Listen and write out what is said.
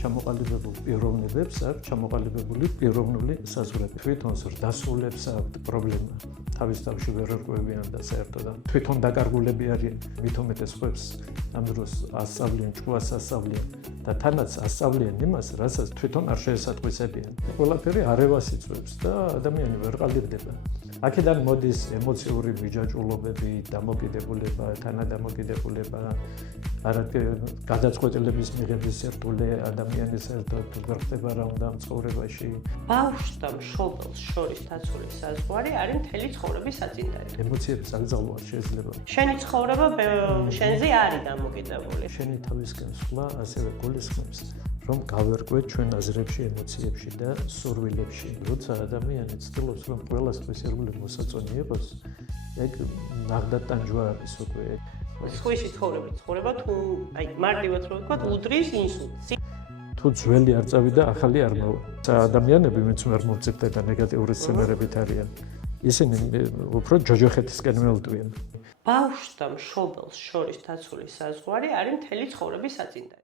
ჩამოყალიბებულ პიროვნებებს აქვს ჩამოყალიბებული პიროვნული საზღვრები. თვითონ დასრულებს აქვს პრობლემა. თავის თავში ვერ რკვევიან და საერთოდ თვითონ დაკარგულები არიან. მით უმეტეს ხუებს ამ დროს ასწავლიან, ჭკუას ასწავლიან და თანაც ასწავლიან იმას, რასაც თვითონ არ შეესატყვისებიან. ყველაფერი არევას იწვევს და ადამიანი ვერ ყალიბდება. აქედან მოდის ემოციური მიჯაჭვულობები, დამოკიდებულება, თანადამოკიდებულება, გადაწყვეტილების მიღების სირთულე ადამიანის ერთად ვერ ხდება რა უნდა ცხოვრებაში. ბავშვს და მშობელს შორის დაცული საზღვარი არის მთელი ცხოვრების საწინდარი. ემოციების აკრძალვა არ შეიძლება. შენი ცხოვრება შენზე არის დამოკიდებული. შენი თავისკენ სხვა ასევე გულისხმობს, რომ გავერკვეთ ჩვენ აზრებში, ემოციებში და სურვილებში. როცა ადამიანი ცდილობს, რომ ყველას სპეციალური მოსაწონი იყოს, ეგ ნაღდატანჯვა არის უკვე. სხვისი ცხოვრება თუ მარტივად რო ვთქვა, უდრის ინსულტს. თუ ძველი არ წავიდა, ახალი არ მოვა. ადამიანები ვინც ვერ მომწიფდა და ნეგატიური სცენარებით არიან, ისინი უფრო ჯოჯოხეთისკენ მელტვიან. ბავშვს და მშობელს შორის დაცული საზღვარი არის მთელი ცხოვრების საწინდარი.